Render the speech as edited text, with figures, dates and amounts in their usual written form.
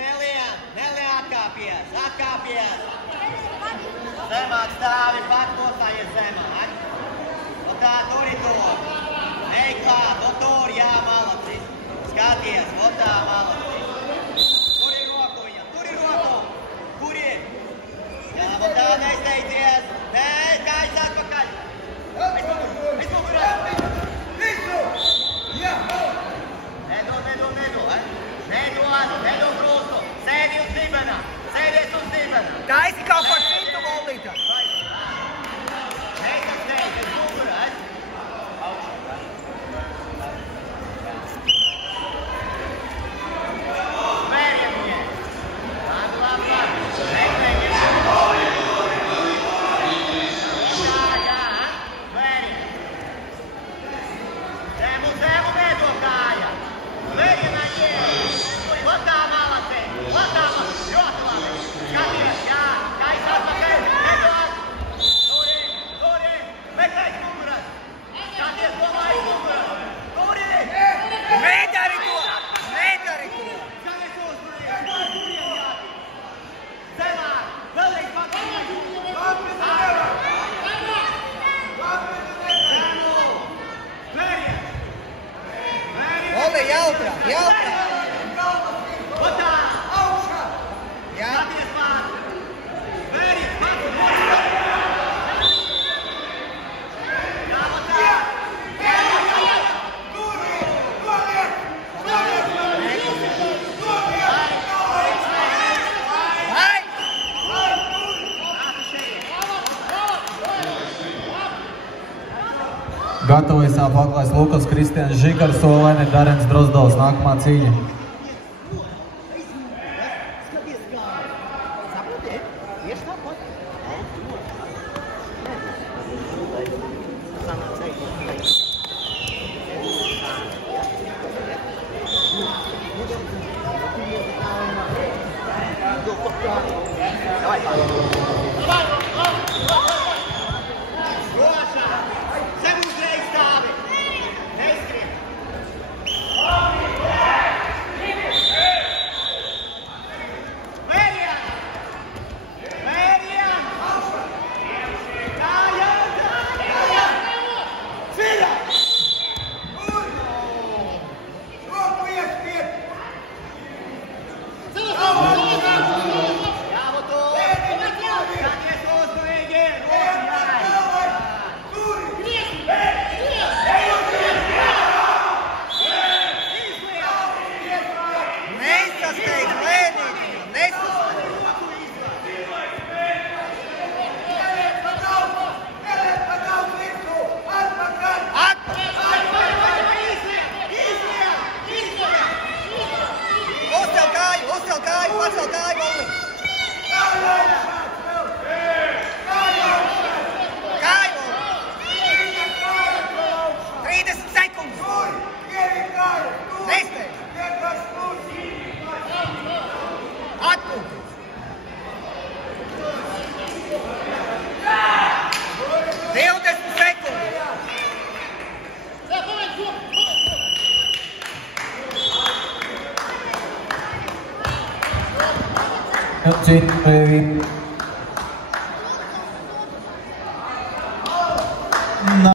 Nelien, atkāpies! Zemāk stāvi, patkotājies zemāk. No tā, turi to. Ej klāt, no tur, jā, malacis. Skaties, no tā, malacis. Turi roku viņam, turi roku. Kuri? Jā, no tā, nesteidzies. Nē, kājas atpakaļ. Nedod krustu. Sēdies uz dibena. Taisi kaut par citu volīta. Neizsteidz, es mugurā. Mēriem viņai. Tādu labāk. Neizsteidz. Jā, mēriem. Zemu nedod kāja. Mērienā ieeja. Latā malacē. Latā malacē. Ļoti labi. Skaties, jā. Kājas atpakaļ. Nedod. Turi. Meklēs muguras. Skaties, domājas muguras. Turi. Nedari to. Skaties uzmanīgi. Turi jāti. Zemāk. Vēlreiz pakaļ. Zemu. Mērien. Oli, jautrā. Latā. Jā. Skaties pār. Mērien. Jā, latā. Vai! Gatavojas apklājs Lukas Kristians Žigars, Olēne Darens Drozdovs. Nākamā cīņa. Cīņa,